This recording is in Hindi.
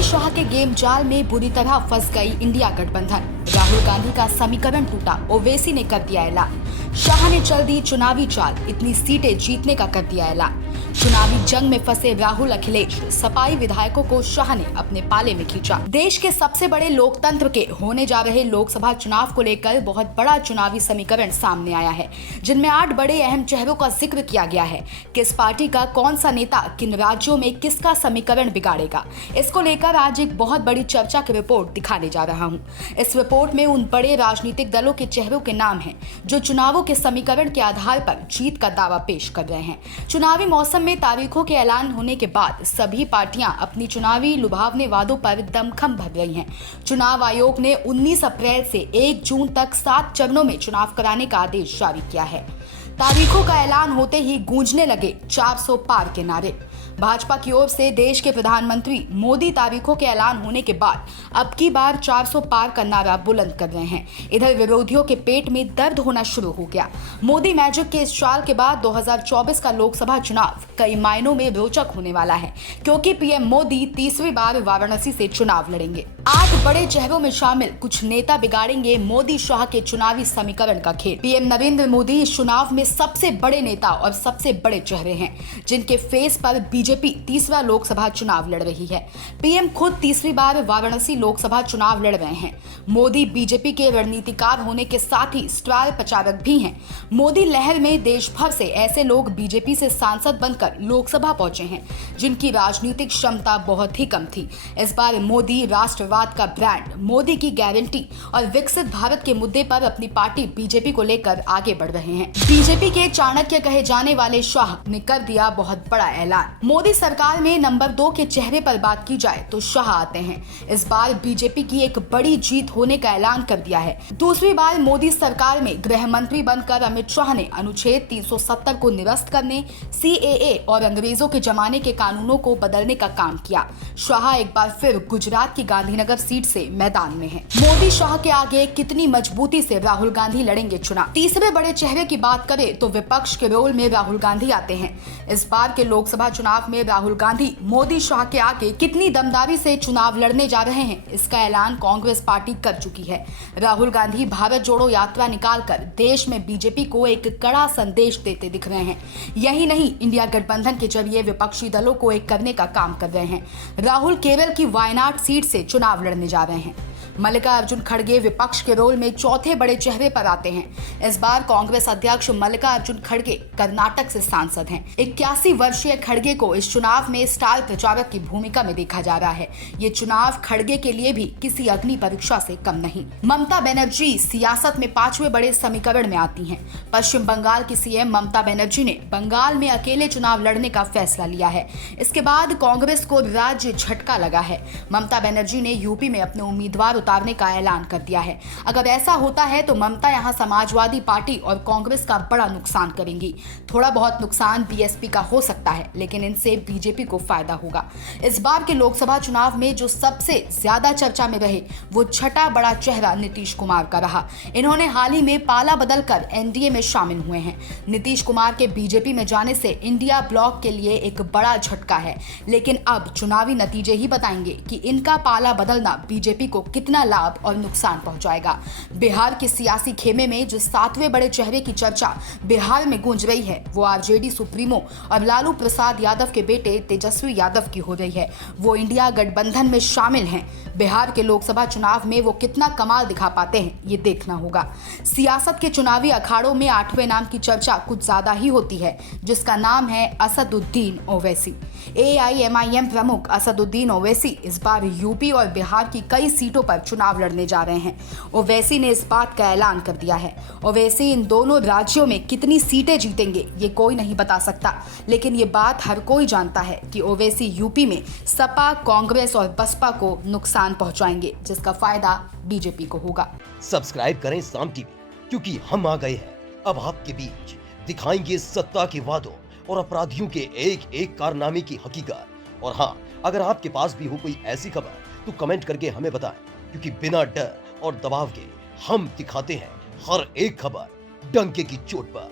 मोदी शाह के गेम जाल में बुरी तरह फंस गई इंडिया गठबंधन। राहुल गांधी का समीकरण टूटा, ओवैसी ने कर दिया ऐलान। शाह ने चल दी चुनावी चाल, इतनी सीटें जीतने का कर दिया ऐलान। चुनावी जंग में फंसे राहुल अखिलेश, सपाई विधायकों को शाह ने अपने पाले में खींचा। देश के सबसे बड़े लोकतंत्र के होने जा रहे लोकसभा चुनाव को लेकर बहुत बड़ा चुनावी समीकरण सामने आया है, जिनमें 8 बड़े अहम चेहरों का जिक्र किया गया है। किस पार्टी का कौन सा नेता किन राज्यों में किसका समीकरण बिगाड़ेगा, इसको लेकर आज एक बहुत बड़ी चर्चा की रिपोर्ट दिखाने जा रहा हूँ। इस रिपोर्ट में उन बड़े राजनीतिक दलों के चेहरों के नाम हैं जो चुनावों के समीकरण के आधार पर जीत का दावा पेश कर रहे हैं। चुनावी मौसम में तारीखों के ऐलान होने के बाद सभी पार्टियां अपनी चुनावी लुभावने वादों पर दमखम भर रही हैं। चुनाव आयोग ने 19 अप्रैल से 1 जून तक 7 चरणों में चुनाव कराने का आदेश जारी किया है। तारीखों का ऐलान होते ही गूंजने लगे 400 पार के नारे। भाजपा की ओर से देश के प्रधानमंत्री मोदी तारीखों के ऐलान होने के बाद अब की बार 400 पार का नारा बुलंद कर रहे हैं। इधर विरोधियों के पेट में दर्द होना शुरू हो गया। मोदी मैजिक के इस चाल के बाद 2024 का लोकसभा चुनाव कई मायनों में रोचक होने वाला है, क्योंकि पीएम मोदी तीसरी बार वाराणसी से चुनाव लड़ेंगे। 8 बड़े चेहरों में शामिल कुछ नेता बिगाड़ेंगे मोदी शाह के चुनावी समीकरण का खेल। पीएम नरेंद्र मोदी इस चुनाव में सबसे बड़े नेता और सबसे बड़े चेहरे हैं, जिनके फेस पर बीजेपी तीसरा लोकसभा चुनाव लड़ रही है। पीएम खुद तीसरी बार वाराणसी लोकसभा चुनाव लड़ रहे हैं। मोदी बीजेपी के रणनीतिकार होने के साथ ही स्टार प्रचारक भी हैं। मोदी लहर में देश भर से ऐसे लोग बीजेपी से सांसद बनकर लोकसभा पहुंचे हैं, जिनकी राजनीतिक क्षमता बहुत ही कम थी। इस बार मोदी राष्ट्रवाद का ब्रांड, मोदी की गारंटी और विकसित भारत के मुद्दे पर अपनी पार्टी बीजेपी को लेकर आगे बढ़ रहे हैं। बीजेपी के चाणक्य कहे जाने वाले शाह ने कर दिया बहुत बड़ा ऐलान। मोदी सरकार में नंबर 2 के चेहरे पर बात की जाए तो शाह आते हैं। इस बार बीजेपी की एक बड़ी जीत होने का ऐलान कर दिया है। दूसरी बार मोदी सरकार में गृह मंत्री बनकर अमित शाह ने अनुच्छेद 370 को निरस्त करने, CAA और अंग्रेजों के जमाने के कानूनों को बदलने का काम किया। शाह एक बार फिर गुजरात की गांधीनगर सीट से मैदान में है। मोदी शाह के आगे कितनी मजबूती से राहुल गांधी लड़ेंगे चुनाव। तीसरे बड़े चेहरे की बात करें तो विपक्ष के रोल में राहुल गांधी आते हैं। इस बार के लोकसभा चुनाव में राहुल गांधी मोदी शाह के आगे कितनी दमदारी से चुनाव लड़ने जा रहे हैं, इसका ऐलान कांग्रेस पार्टी कर चुकी है। राहुल गांधी भारत जोड़ो यात्रा निकालकर देश में बीजेपी को एक कड़ा संदेश देते दिख रहे हैं। यही नहीं, इंडिया गठबंधन के जरिए विपक्षी दलों को एक करने का काम कर रहे हैं। राहुल केरल की वायनाड सीट से चुनाव लड़ने जा रहे हैं। मल्लिकार्जुन खड़गे विपक्ष के रोल में चौथे बड़े चेहरे पर आते हैं। इस बार कांग्रेस अध्यक्ष मल्लिकार्जुन खड़गे कर्नाटक से सांसद हैं। 81 वर्षीय खड़गे को इस चुनाव में स्टार प्रचारक की भूमिका में देखा जा रहा है। ये चुनाव खड़गे के लिए भी किसी अग्नि परीक्षा से कम नहीं। ममता बनर्जी सियासत में 5वें बड़े समीकरण में आती हैं। पश्चिम बंगाल की सीएम ममता बनर्जी ने बंगाल में अकेले चुनाव लड़ने का फैसला लिया है। इसके बाद कांग्रेस को राज्य झटका लगा है। ममता बनर्जी ने यूपी में अपने उम्मीदवार उतारने का ऐलान कर दिया है। अगर ऐसा होता है तो ममता यहां समाजवादी पार्टी और कांग्रेस का बड़ा नुकसान करेंगी। थोड़ा बहुत नुकसान बीएसपी का हो सकता है, लेकिन इनसे बीजेपी को फायदा होगा। इस बार के लोकसभा चुनाव में जो सबसे ज्यादा चर्चा में रहे वो छठा बड़ा चेहरा नीतीश कुमार का रहा। इन्होंने हाल ही में पाला बदलकर एनडीए में शामिल हुए हैं। नीतीश कुमार के बीजेपी में जाने से इंडिया ब्लॉक के लिए एक बड़ा झटका है, लेकिन अब चुनावी नतीजे ही बताएंगे कि इनका पाला बदलना बीजेपी को कितना लाभ और नुकसान पहुंचाएगा। बिहार के सियासी खेमे में जो 7वें बड़े चेहरे की चर्चा बिहार में गूंज रही है वो आरजेडी सुप्रीमो और लालू प्रसाद यादव के बेटे तेजस्वी यादव की हो रही है। वो इंडिया गठबंधन में शामिल हैं। बिहार के लोकसभा चुनाव में वो कितना कमाल दिखा पाते हैं, ये देखना होगा। सियासत के चुनावी अखाड़ों में 8वें नाम की चर्चा कुछ ज्यादा ही होती है, जिसका नाम है असदुद्दीन ओवैसी। AIMIM प्रमुख असदुद्दीन ओवैसी इस बार यूपी और बिहार की कई सीटों पर चुनाव लड़ने जा रहे हैं। ओवैसी ने इस बात का ऐलान कर दिया है। ओवैसी इन दोनों राज्यों में कितनी सीटें जीतेंगे ये कोई नहीं बता सकता, लेकिन ये बात हर कोई जानता है कि ओवैसी यूपी में सपा, कांग्रेस और बसपा को नुकसान पहुंचाएंगे, जिसका फायदा बीजेपी को होगा। सब्सक्राइब करें साम टीवी, क्योंकि हम आ गए हैं अब आपके बीच। दिखाएंगे सत्ता के वादों और अपराधियों के एक एक कारनामे की हकीकत। और हाँ, अगर आपके पास भी हो कोई ऐसी खबर तो कमेंट करके हमें बताएं, क्योंकि बिना डर और दबाव के हम दिखाते हैं हर एक खबर डंके की चोट पर।